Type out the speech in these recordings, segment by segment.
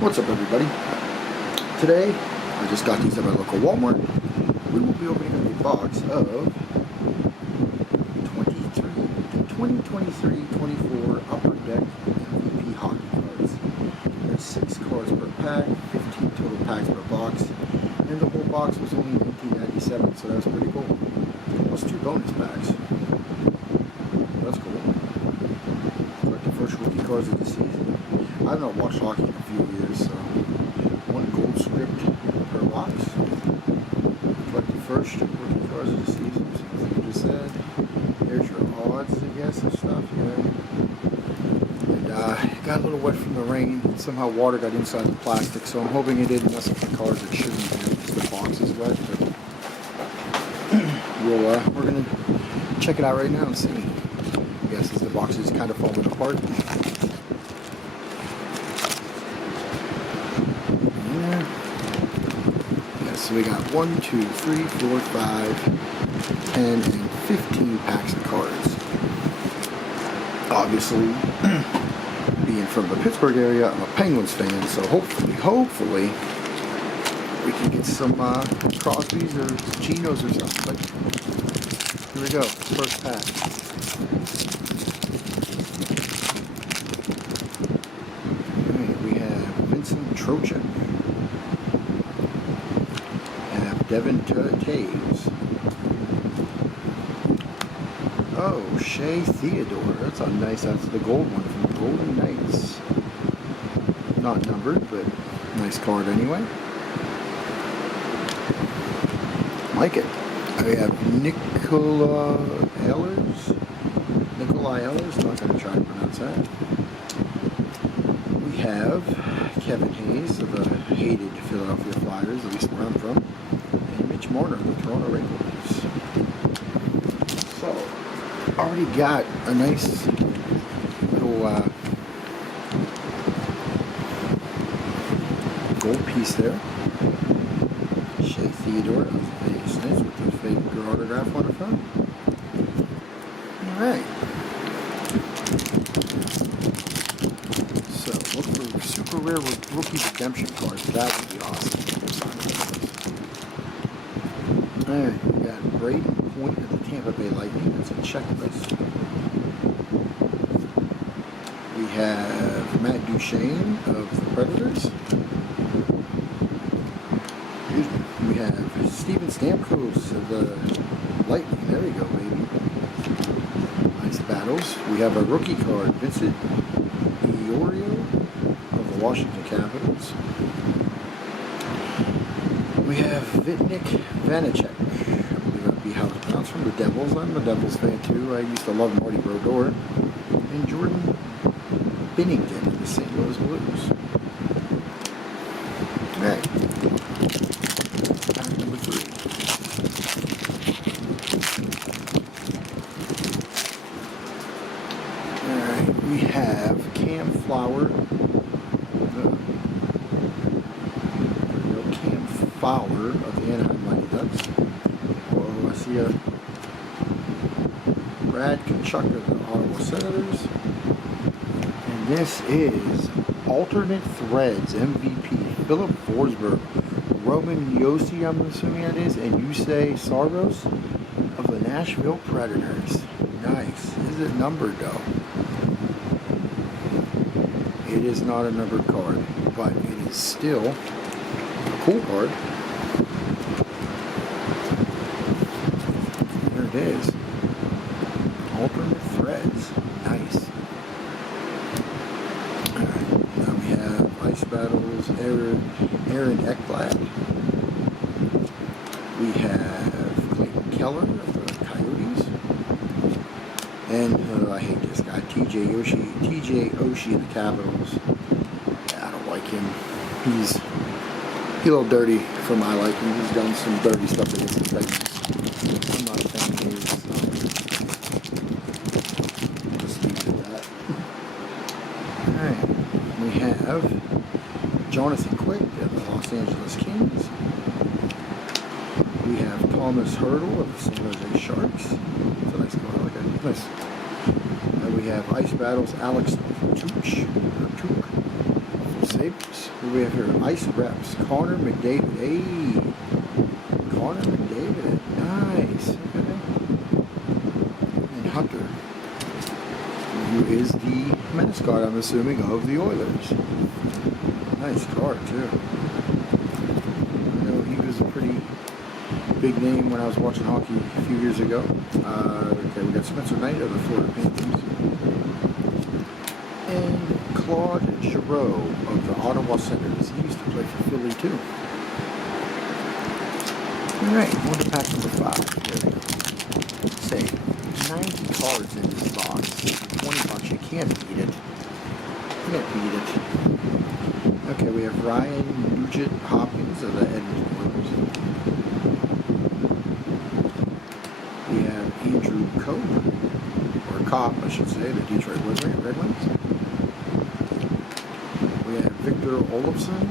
What's up, everybody? Today, I just got these at my local Walmart. We will be opening up a box of 2023-24 Upper Deck MVP hockey cards. There's 6 cards per pack, 15 total packs per box, and the whole box was only $19.97, so that's pretty cool. Plus 2 bonus packs. That's cool. Like the first rookie cards of the season. I've not watched hockey in a few years, so 1 gold script per box. Like the first rookie cards of the season, so like I just said. There's your odds, I guess, and stuff, And it got a little wet from the rain. Somehow water got inside the plastic, so I'm hoping it didn't mess up the cards. It shouldn't have, because the box is wet. But we're gonna check it out right now and see. I guess as the box is kind of falling apart. So we got 1, 2, 3, 4, 5, 10, and 15 packs of cards. Obviously, being from the Pittsburgh area, I'm a Penguins fan, so hopefully, we can get some Crosbys or Genos or something. But here we go, first pack. Alright, we have Vincent Trocheck. Devin Taves. Oh, Shea Theodore. That's the gold one from the Golden Knights. Not numbered, but nice card anyway. Like it. We have Nikolai Ehlers, not going to try to pronounce that. We have Kevin Hayes of the hated Philadelphia Flyers, at least where I'm from. Marner, the Toronto Raptors. So, already got a nice little gold piece there. Shea Theodore, that was nice with the fake autograph on the front. Alright. So, look for super rare rookie redemption cards. That would be awesome. Alright, we got Braden Point of the Tampa Bay Lightning. That's a checklist. We have Matt Duchene of the Predators. We have Steven Stamkos of the Lightning. There we go, baby. Nice battles. We have a rookie card, Vincent Iorio of the Washington Capitals. We have Vitnik Vanacek. I believe that would be how it's pronounced, from the Devils. I'm a Devils fan too. I used to love Marty Brodeur. And Jordan Binnington of the St. Louis Blues. Alright. Pack number 3. Alright, we have Cam Fowler of the Anaheim Mighty Ducks. Oh, I see a Brad Tkachuk of the Ottawa Senators. And this is Alternate Threads MVP. Philip Forsberg, Roman Josi, I'm assuming that is, and Yusei Saros of the Nashville Predators. Nice. Is it numbered though? It is not a numbered card, but it is still a cool card. There it is. Alternate Threads. Nice. Alright, now we have Ice Battles, Aaron Ekblad. We have Clayton Keller of the Coyotes. And, I hate this guy, TJ Oshie of the Capitals. Yeah, I don't like him. He's a little dirty for my liking. He's done some dirty stuff against the Titans. I'm not a fan of his, so just leave it at that. Alright, we have Jonathan Quick of the Los Angeles Kings. We have Thomas Hertl of the San Jose Sharks. That's a nice card. I like it. Nice. And we have Ice Battles Alex Tuch from Sabres. Who do we have here? Ice Reps. Connor McDavid. Hey! Connor McDavid. Nice. Okay. And Hunter, who is the mascot, I'm assuming, of the Oilers. Nice card, too. I know he was a pretty big name when I was watching hockey a few years ago. Okay, we got Spencer Knight of the Florida Panthers. And Claude Giroux of the Ottawa Senators. He used to play for Philly, too. Alright, on to pack number 5. There we go. Say, 90 cards in this box. $20. You can't beat it. Can't beat it. Okay, we have Ryan Nugent Hopkins of the Edmonton Oilers. We have Andrew Cope, or Kopp, I should say, the Detroit Red Wings. We have Victor Olofsson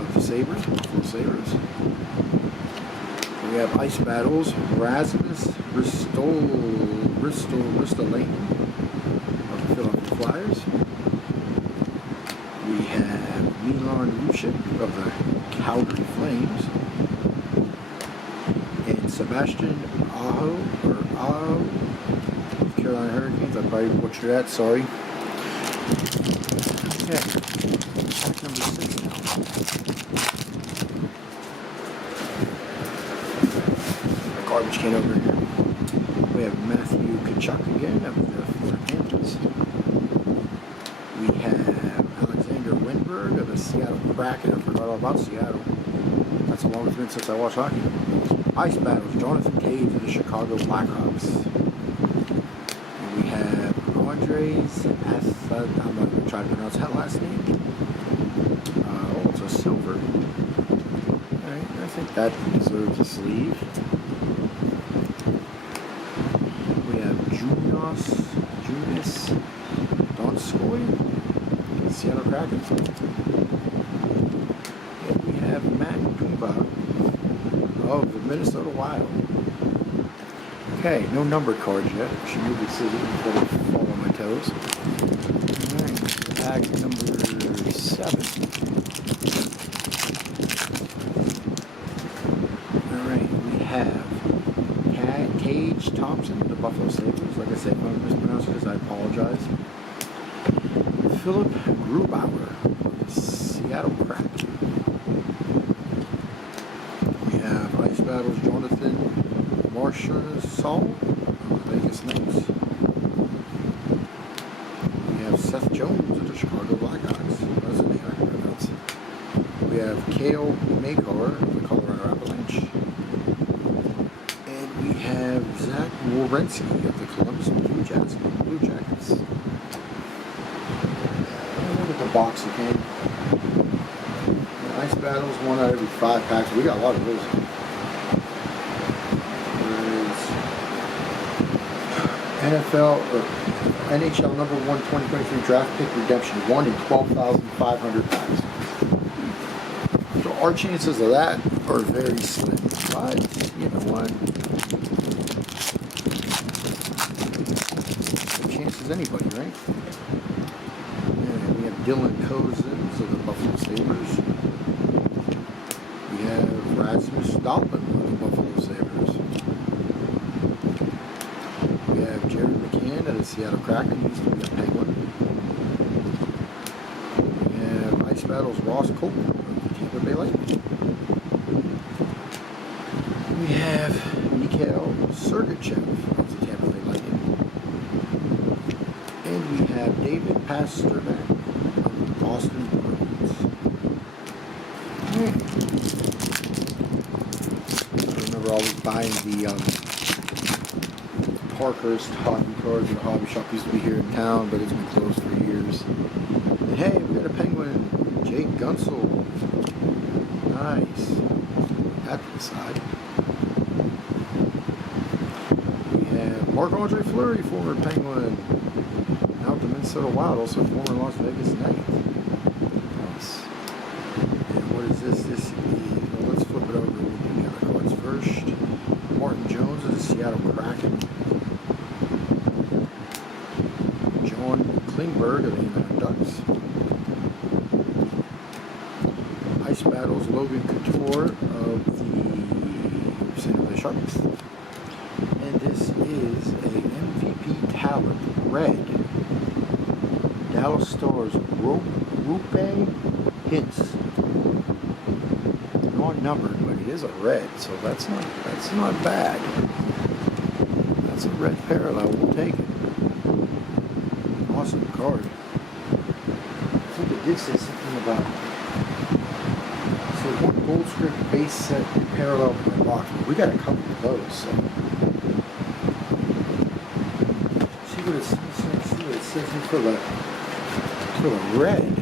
of the Sabres, Buffalo Sabres. We have Ice Battles, Rasmus Ristolainen of the Philadelphia Flyers. We have Milan Lucic of the Calgary Flames. And Sebastian Aho, of Carolina Hurricanes. I probably butchered that, sorry. Okay, pack number 6 now. Garbage can over here. We have Matthew Tkachuk again of the Florida Panthers. We have Alexander Wennberg of the Seattle Kraken. I forgot all about Seattle. That's how long it's been since I watched hockey. Ice Battles, Jonathan Toews of the Chicago Blackhawks. And we have Andres I'm not going to try to pronounce that last name. It's a silver. Alright, I think that deserves a sleeve. Jonas Donskoy, Seattle Kraken. And we have Matt Dumba of the Minnesota Wild. Okay, no numbered cards yet. Should move the scissors before they fall on my toes. Alright, pack number 7. Alright, we have Tage Thompson, the Buffalo Sabres. Like I said, if I'm mispronouncing this, I apologize. Philip Grubauer of the Seattle Kraken. We have Ice Battles, Jonathan Marchessault of the Vegas Knights. We have Seth Jones of the Chicago Blackhawks. That's a name I can pronounce. We have Cale Makar of the Colorado Avalanche. We have Zach Werenski of the Columbus Blue Jackets. Look at the box again. Ice Battles, 1 out of every 5 packs. We got a lot of those. There is NFL or NHL number 1 2023 draft pick redemption, 1 in 12,500 packs. So our chances of that are very slim. But you know what? As anybody, right? And we have Dylan Cozens of the Buffalo Sabres. We have Rasmus Dahlin of the Buffalo Sabres. We have Jared McCann of the Seattle Kraken. He used to be a Penguin. We have Ice Battles Ross Colton of the Tampa Bay Lightning. We have Mikhail Sergachev of the Tampa Bay Lightning. And we have David Pastrnak of the Boston Bruins. I remember always buying the Parkhurst hockey cards at a hobby shop. Used to be here in town, but it's been closed for years. And hey, we got a Penguin, Jake Gunsel. Nice. That to the side. We have Marc-Andre Fleury, former Penguin. Now the Minnesota Wild, also former Las Vegas Knight. Nice. And what is this? This is, well, let's flip it over. We'll do the other cards first. Martin Jones of the Seattle Kraken. John Klingberg of the Anaheim Ducks. Ice Battles Logan Couture of the San Jose Sharks. And this is a MVP talent red Dallas Stars Rupe Hintz. Not numbered, but it is a red, so that's not bad. That's a red parallel. We'll take it. Awesome card. I think it did say something about one gold script base set parallel per box, but we got a couple of those. So see what it says here for the red.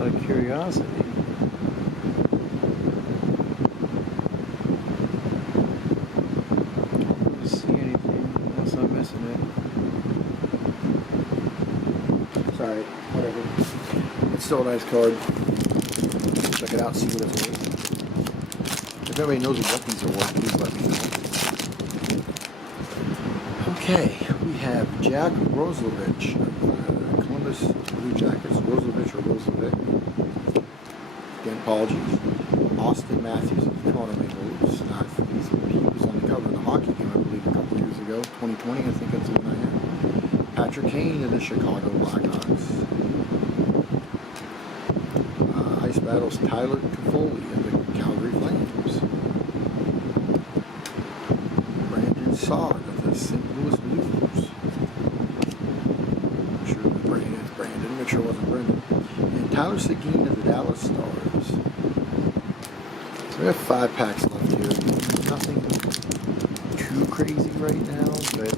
Out of curiosity. Don't see anything unless I'm missing it. Sorry, whatever. It's still a nice card. Check it out, see what it's worth. If anybody knows what these are worth, please let me know. Okay, we have Jack Roslovich of Columbus Blue Jackets. Roslovich or Roslovic. Again, apologies. Austin Matthews of the Toronto Maple Leafs. He was on the cover of the hockey game, I believe, a couple years ago. 2020, I think that's the one I had. Patrick Kane of the Chicago Blackhawks. Ice Battles Tyler Toffoli of the Calgary Flames. Brandon Saad of the St. Louis Blues. I'm sure it was Brandon. Make sure it wasn't Brendan. And Tyler Seguin of the Dallas Stars. So we have 5 packs left here. Nothing too crazy right now, but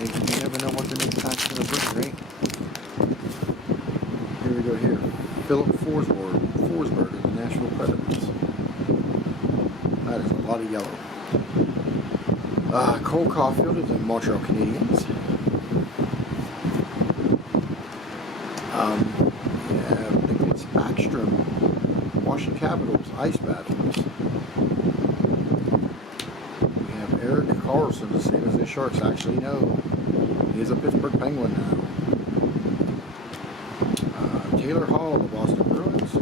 you never know what the next pack's going to bring, right? Here we go here. Philip Forsberg of the Nashville Predators. That is a lot of yellow. Cole Caulfield of the Montreal Canadiens. Nicholas Backstrom, Washington Capitals, Ice Battles. We have Erik Karlsson, the San Jose Sharks. Actually, no, he is a Pittsburgh Penguin now. Taylor Hall of the Boston Bruins.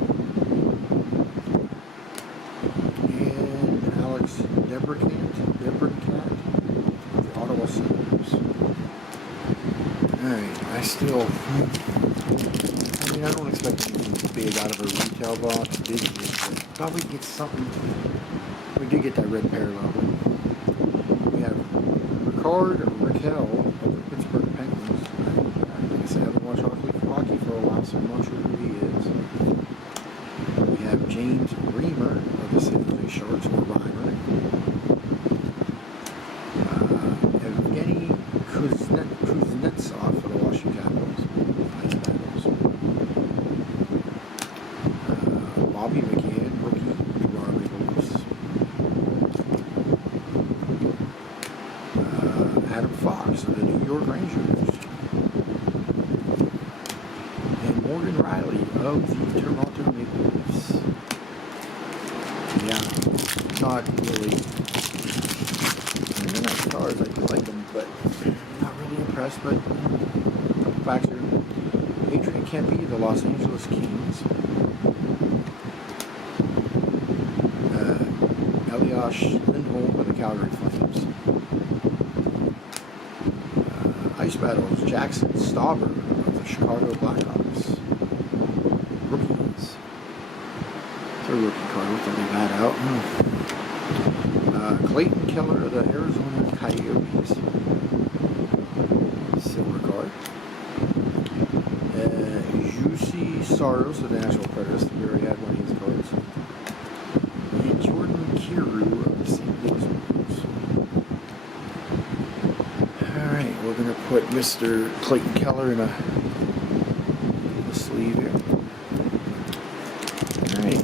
And Alex Debrecat of the Ottawa Senators. Alright, I don't expect anything big out of a retail box. Probably get something. We did get that red parallel. We have Raquel of the Pittsburgh Penguins. Like I said, I haven't watched hockey for a while, so I'm not sure who he is. We have James Reimer of the San Jose Sharks, or Reimer. Evgeny Kuznetsov for the Washington Capitals. Ice Battles. Bobby McCann, rookie, Toronto Maple Leafs. Adam Fox of the New York Rangers. And Morgan Riley of the Toronto Maple Leafs. Yeah, not really. I mean, they're nice cards, I do like them, but not really impressed. But a couple facts here. Adrian Kempe, the Los Angeles Kings. Elias Lindholm of the Calgary Flames. Ice Battles, Jackson Stauber of the Chicago Blackhawks. Rookies. It's a rookie card. We'll leave that out. Clayton Keller of the Arizona Coyotes. Silver card. Juicy Saros of the Nashville Predators. We already had one of his cards. And Jordan Kyrou of the St. Louis Blues. Alright, we're going to put Mr. Clayton Keller in a sleeve here. Alright.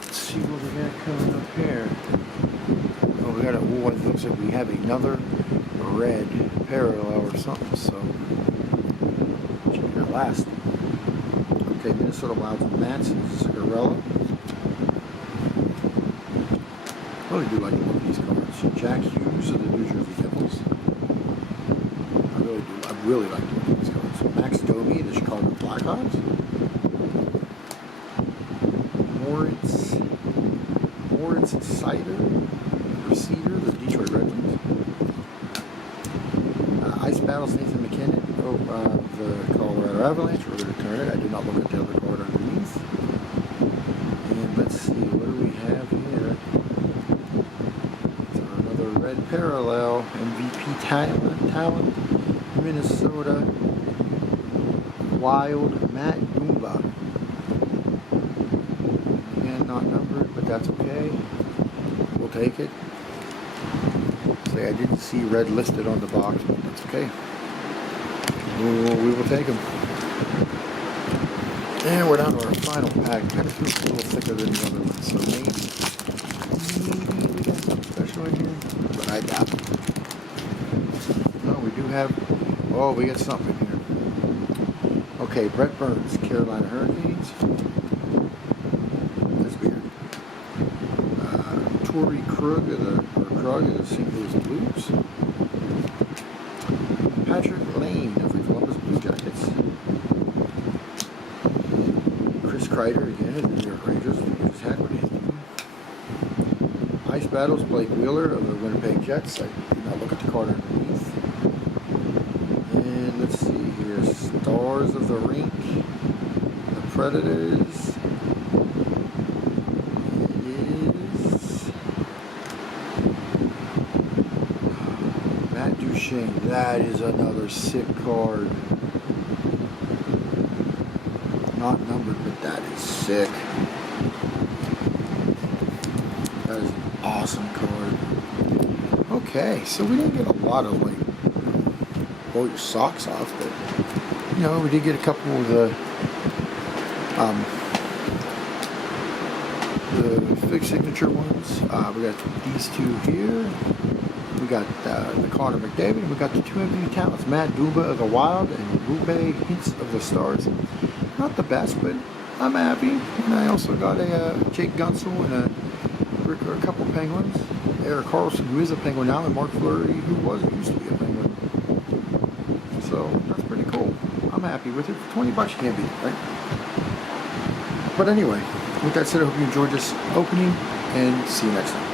Let's see what we got coming up here. Oh, we got it looks like we have another red parallel or something, so check that last. Okay, Minnesota Wild's Matson Cigarella. Really do like to look at these cards. Jack Hughes These are the New Jersey Devils. I really do. I really like these cards. Max Domi, the Chicago Blackhawks. Moritz Cedar, the Detroit Red Wings. Ice Battles, Nathan McKinnon, the Colorado Avalanche. We're going to turn it. I did not look at the other card underneath. And let's see, what do we have here? So another red parallel, MVP talent, Minnesota Wild, Matt Dumba. Again, not numbered, but that's okay. We'll take it. Say I didn't see red listed on the box, but that's okay. We will take them. And we're down to our final pack. Kind of feels a little thicker than the other one, so maybe we got something special in here. But I doubt it. No, we do have. Oh, we got something here. Okay, Brett Burns, Carolina Hurricanes. That's weird. Torrey Krug of the St. Louis Blues. Patrick Lane of the Columbus Blue Jackets. Chris Kreider again of the New York Rangers. We just had one in. Ice Battles, Blake Wheeler of the Winnipeg Jets. I did not look at the card underneath. And let's see here. Stars of the Rink. The Predators. Matt Duchene, that is another sick card. Not numbered, but that is sick. That is an awesome card. Okay, so we didn't get a lot of pull your socks off, but we did get a couple of the fixed signature ones. We got these two here. We got the Connor McDavid. We got the two MVP talents, Matt Dumba of the Wild and Rube Hintz of the Stars. Not the best, but I'm happy. And I also got a Jake Gunsel and a couple Penguins. Erik Karlsson, who is a Penguin now, and Mark Fleury, who used to be a Penguin. So that's pretty cool. I'm happy with it. For $20 you can't beat it, right? But anyway, with that said, I hope you enjoyed this opening, and see you next time.